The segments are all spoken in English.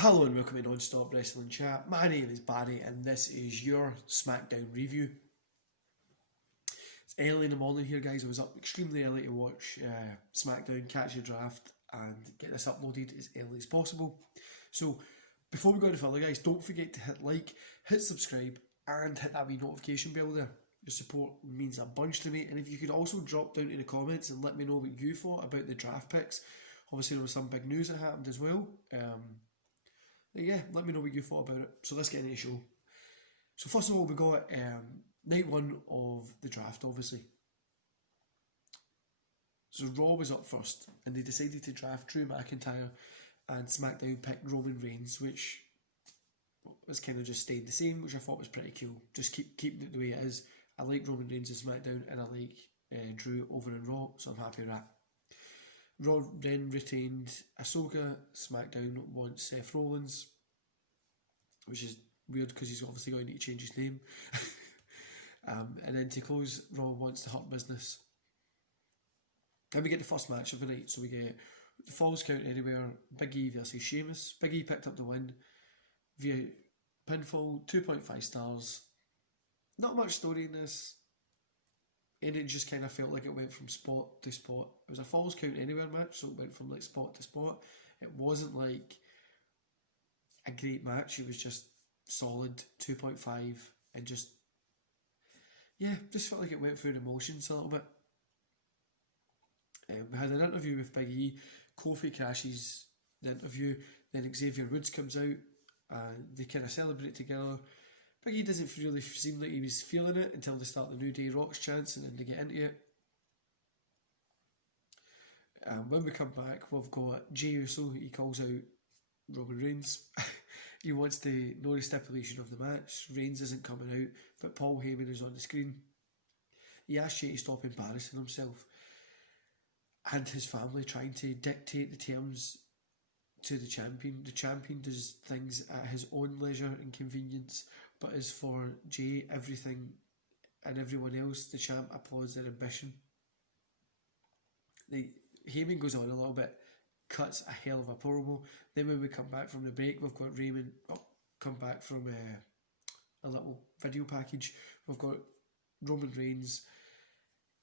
Hello and welcome to Non-Stop Wrestling Chat. My name is Barry and this is your Smackdown review. It's early in the morning here, guys. I was up extremely early to watch Smackdown, catch the draft and get this uploaded as early as possible. So before we go any further, guys, don't forget to hit like, hit subscribe and hit that wee notification bell there. Your support means a bunch to me, and if you could also drop down in the comments and let me know what you thought about the draft picks. Obviously there was some big news that happened as well. Yeah, let me know what you thought about it. So let's get into the show. So first of all, we got night one of the draft, obviously. So Raw was up first, and they decided to draft Drew McIntyre, and SmackDown picked Roman Reigns, which was kind of just stayed the same, which I thought was pretty cool. Just keeping it the way it is. I like Roman Reigns in SmackDown, and I like Drew over in Raw, so I'm happy with that. Raw then retained Ahsoka. SmackDown wants Seth Rollins, which is weird because he's obviously going to need to change his name. And then to close, Raw wants the Hurt Business. Then we get the first match of the night. So we get the Falls Count Anywhere, Biggie versus Sheamus. Biggie picked up the win via pinfall, 2.5 stars. Not much story in this. And it just kind of felt like it went from spot to spot. It was a Falls Count Anywhere match, so it went from like spot to spot. It wasn't like a great match. It was just solid 2.5 and just felt like it went through the motions a little bit. We had an interview with Big E. Kofi crashes the interview. Then Xavier Woods comes out. They kind of celebrate together. Big E doesn't really seem like he was feeling it until they start the New Day Rocks chants and then they get into it. When we come back, we've got Jey Uso. He calls out Roman Reigns. He wants to know the stipulation of the match. Reigns isn't coming out, but Paul Heyman is on the screen. He asks Jey to stop embarrassing himself and his family, trying to dictate the terms to the champion. The champion does things at his own leisure and convenience, but as for Jey, everything and everyone else, the champ applauds their ambition. Heyman goes on a little bit, cuts a hell of a promo. Then when we come back from the break, we've got Raymond come back from a little video package. We've got Roman Reigns.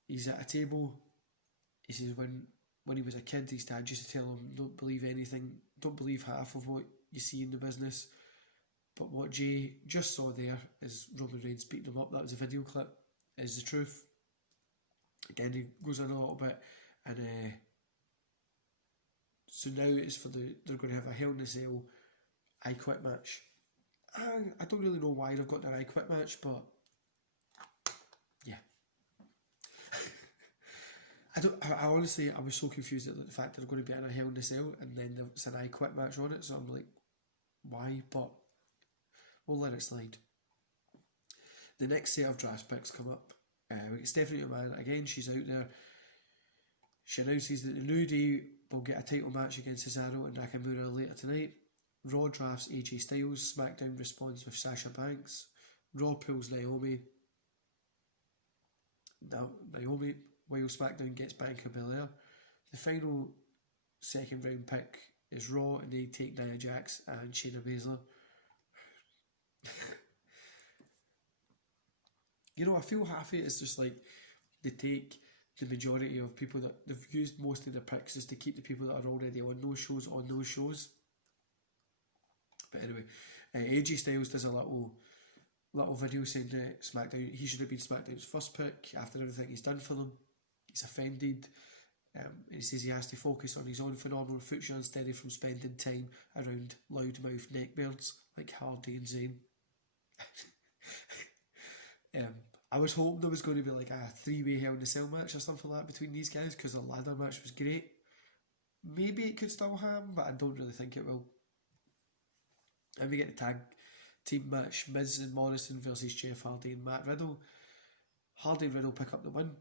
He's at a table. He says when he was a kid, his dad used to tell him, don't believe anything, don't believe half of what you see in the business. But what Jey just saw there is Roman Reigns beating him up. That was a video clip. Is the truth. Again, he goes on a little bit, and so now it's they're going to have a Hell in a Cell I Quit match. I don't really know why they've got that I Quit match, but yeah. I honestly, I was so confused at the fact that they're going to be in a Hell in a Cell and then there's an I Quit match on it, so I'm like, why? But we'll let it slide. The next set of draft picks come up. We get Stephanie McMahon again. She's out there. She announces that the New Day will get a title match against Cesaro and Nakamura later tonight. Raw drafts AJ Styles. SmackDown responds with Sasha Banks. Raw pulls Naomi, while SmackDown gets Bianca Belair. The final second round pick is Raw, and they take Nia Jax and Shayna Baszler. I feel happy. It's just like they take the majority of people that they've used most of their picks is to keep the people that are already on those shows. But anyway, AJ Styles does a little video saying that SmackDown, he should have been SmackDown's first pick after everything he's done for them. He's offended. He says he has to focus on his own phenomenal future instead of from spending time around loudmouth neckbeards like Hardy and Zayn. I was hoping there was going to be like a three-way Hell in a Cell match or something like that between these guys because the ladder match was great. Maybe it could still happen, but I don't really think it will. And we get the tag team match, Miz and Morrison versus Jeff Hardy and Matt Riddle. Hardy and Riddle pick up the win.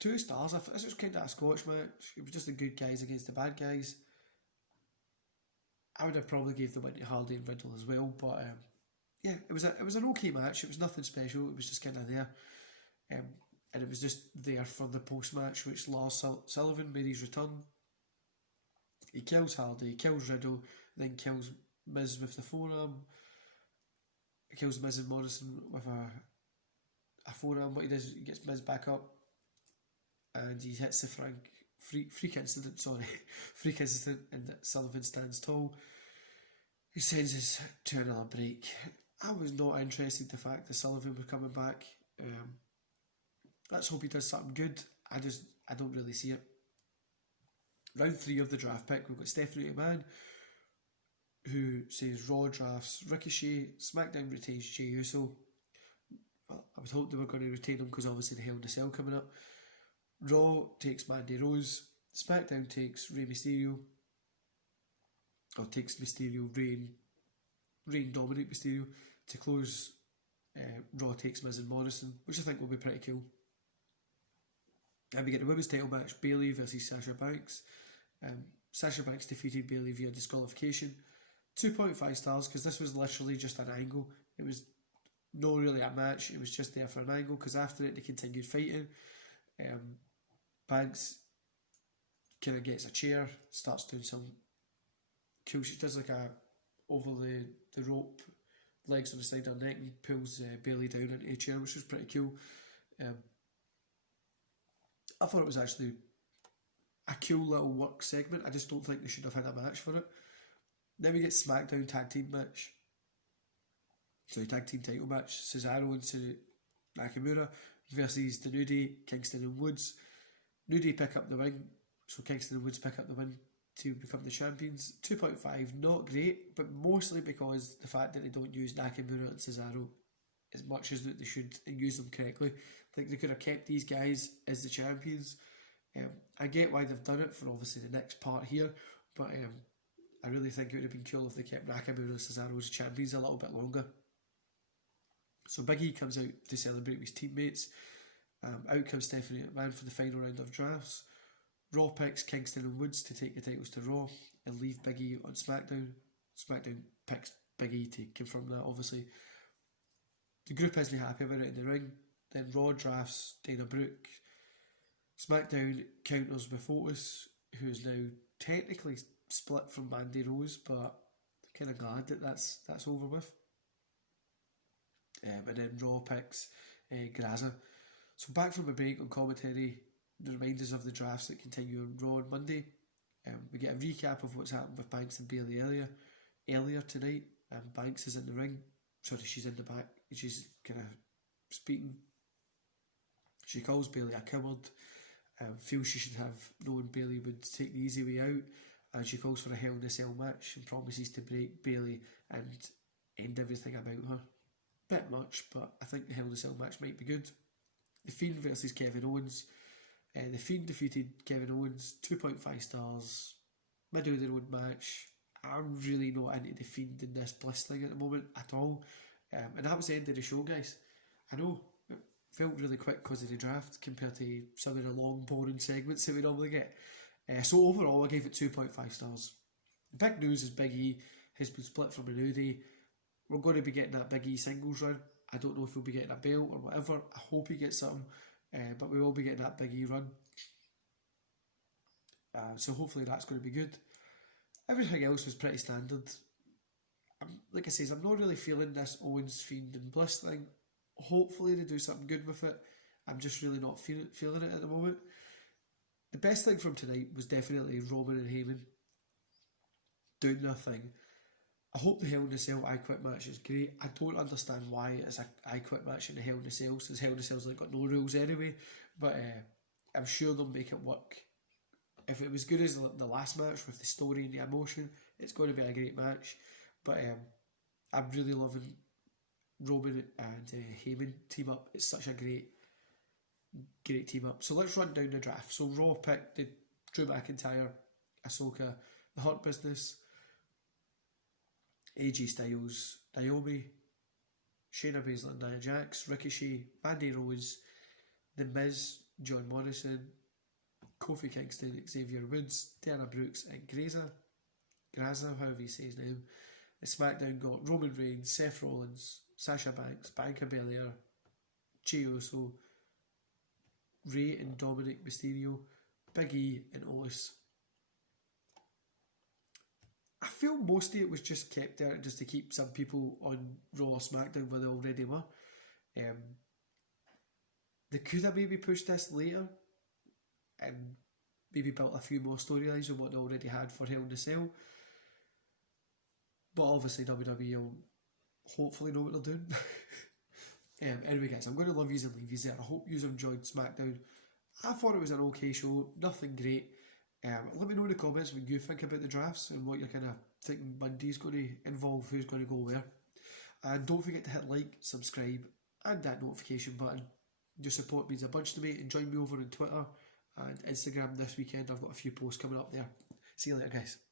2 stars. This was kind of a squash match. It was just the good guys against the bad guys. I would have probably gave the win to Hardy and Riddle as well, but yeah, it was an okay match. It was nothing special. It was just kind of there, and it was just there for the post match, which Lars Sullivan made his return. He kills Hardy, kills Riddle, then kills Miz with the forearm. He kills Miz and Morrison with a forearm. What he does, he gets Miz back up, and he hits the freak incident, freak incident, and Sullivan stands tall. He sends us to another break. I was not interested in the fact that Sullivan was coming back. Let's hope he does something good. I don't really see it. Round 3 of the draft pick, we've got Stephanie McMahon, who says Raw drafts Ricochet, SmackDown retains Jey Uso. Well, I would hope they were going to retain him because obviously the Hell in a Cell coming up. Raw takes Mandy Rose, SmackDown takes Rey Mysterio, or takes Mysterio, Reign Dominic Mysterio. To close, Raw takes Miz and Morrison, which I think will be pretty cool. And we get the women's title match, Bayley versus Sasha Banks. Sasha Banks defeated Bayley via disqualification. 2.5 stars, because this was literally just an angle. It was not really a match, it was just there for an angle, because after it they continued fighting. Banks kind of gets a chair, starts doing some cool shit, does like a over the rope, legs on the side of her neck, and pulls Bayley down into a chair, which was pretty cool. I thought it was actually a cool little work segment. I just don't think they should have had a match for it. Then we get SmackDown tag team match. Tag team title match. Cesaro and Nakamura versus the New Day, Kingston and Woods. New Day pick up the win, so Kingston and Woods pick up the win to become the champions. 2.5, not great, but mostly because the fact that they don't use Nakamura and Cesaro as much as they should and use them correctly. I think they could have kept these guys as the champions. I get why they've done it for obviously the next part here, but I really think it would have been cool if they kept Nakamura and Cesaro as champions a little bit longer. So Big E comes out to celebrate with his teammates. Out comes Stephanie McMahon for the final round of drafts. Raw picks Kingston and Woods to take the titles to Raw and leave Big E on SmackDown. SmackDown picks Big E to confirm that, obviously. The group isn't happy about it in the ring. Then Raw drafts Dana Brooke. SmackDown counters with Otis, who is now technically split from Mandy Rose, but kind of glad that that's over with. And then Raw picks Graza. So back from a break on commentary, the reminders of the drafts that continue on Raw on Monday. We get a recap of what's happened with Banks and Bayley earlier tonight. Banks is in the ring. Sorry, she's in the back. She's kind of speaking. She calls Bayley a coward. Feels she should have known Bayley would take the easy way out. And she calls for a Hell in a Cell match and promises to break Bayley and end everything about her. Bit much, but I think the Hell in a Cell match might be good. The Fiend versus Kevin Owens. The Fiend defeated Kevin Owens, 2.5 stars. Middle of the road match. I'm really not into the Fiend in this Bliss thing at the moment at all. And that was the end of the show, guys. I know, it felt really quick because of the draft compared to some of the long, boring segments that we normally get. So overall, I gave it 2.5 stars. The big news is Big E has been split from a New Day. We're going to be getting that Big E singles run. I don't know if we'll be getting a belt or whatever. I hope he gets something. But we will be getting that Big E run. So hopefully that's going to be good. Everything else was pretty standard. Like I says, I'm not really feeling this Owens, Fiend and Bliss thing. Hopefully they do something good with it. I'm just really not feeling it at the moment. The best thing from tonight was definitely Roman and Heyman doing their thing. I hope the Hell in a Cell I Quit match is great. I don't understand why it's a I Quit match in the Hell in a Cell, since Hell in a Cell's like got no rules anyway. But I'm sure they'll make it work. If it was good as the last match with the story and the emotion, it's going to be a great match. But I'm really loving Roman and Heyman team up. It's such a great team up. So let's run down the draft. So Raw picked the Drew McIntyre, Ahsoka, the Hurt Business, AJ Styles, Naomi, Shayna Baszler and Nia Jax, Ricochet, Mandy Rose, The Miz, John Morrison, Kofi Kingston, Xavier Woods, Deanna Brooks and Graza, however you say his name. The SmackDown got Roman Reigns, Seth Rollins, Sasha Banks, Bianca Belair, Jey Uso, Rey and Dominic Mysterio, Big E and Otis. I feel mostly it was just kept there just to keep some people on Raw or SmackDown where they already were. They could have maybe pushed this later and maybe built a few more storylines on what they already had for Hell in a Cell. But obviously WWE will hopefully know what they're doing. Anyway guys, I'm going to love yous and leave yous there. I hope yous enjoyed SmackDown. I thought it was an okay show, nothing great. Let me know in the comments what you think about the drafts and what you're kind of thinking Monday's going to involve, who's going to go where. And don't forget to hit like, subscribe and that notification button. Your support means a bunch to me, and join me over on Twitter and Instagram this weekend. I've got a few posts coming up there. See you later guys.